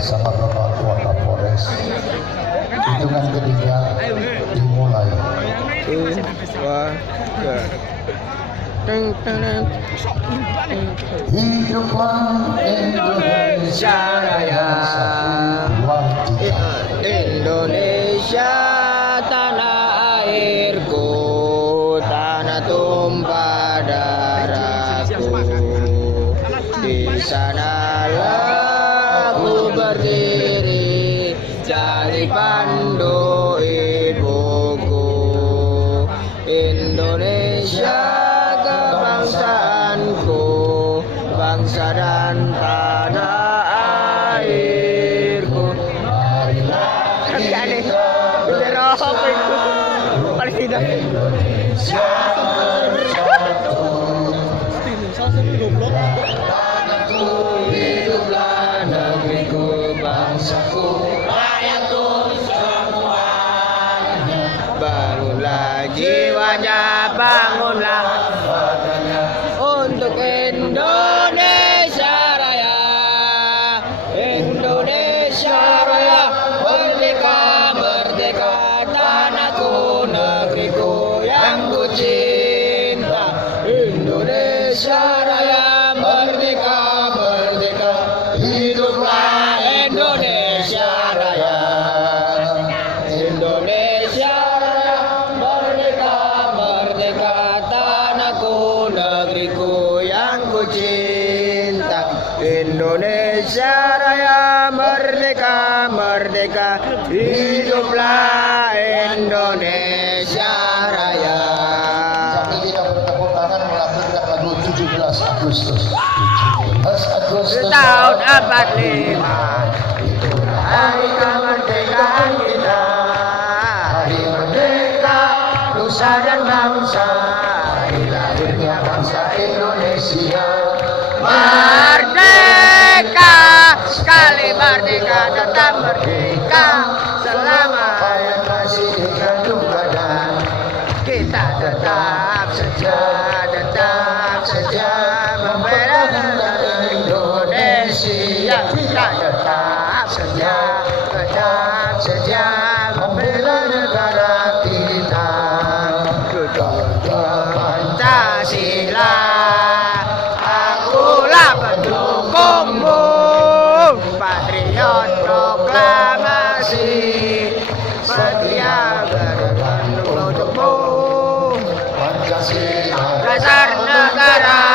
Bersama Bapak Wakapolres, hitungan ketiga dimulai. Hiduplah Indonesia Raya, Indonesia tanah airku, tanah tumpah darahku. Di sanalah aku berdiri, jadi pandu ibuku. Indonesia kebangsaanku, bangsa dan tanah airku. Kerjaan nih, bendera apa itu? Palestina. Indonesia bersatu. Tanahku, hiduplah negeriku, bangsaku, rakyatku semuanya. Bangunlah jiwanya, bangunlah Badannya untuk Indonesia Raya. Indonesia Raya, merdeka, merdeka, tanahku, negeriku yang ku cinta. Indonesia Raya, merdeka, merdeka, hiduplah Indonesia Raya. Indonesia Raya, merdeka, merdeka, tanahku, negeriku yang ku cinta. Indonesia Raya, merdeka, merdeka, hiduplah Indonesia Raya. Sambil kita bertepuk tangan melakukan lagu 17 Agustus. 17 Agustus Tahun 45 itulah hari kemerdekaan kita. Hari merdeka, nusa dan bangsa, hari lahirnya bangsa Indonesia. Merdeka, sekali merdeka tetap merdeka. Selama hayat masih dikandung badan, kita tetap saja membela negara. Tetap setia membela negara kita. Pancasila, akulah pendukungmu, patriot proklamasi, setia bergantung untukmu. Pancasila Dasar negara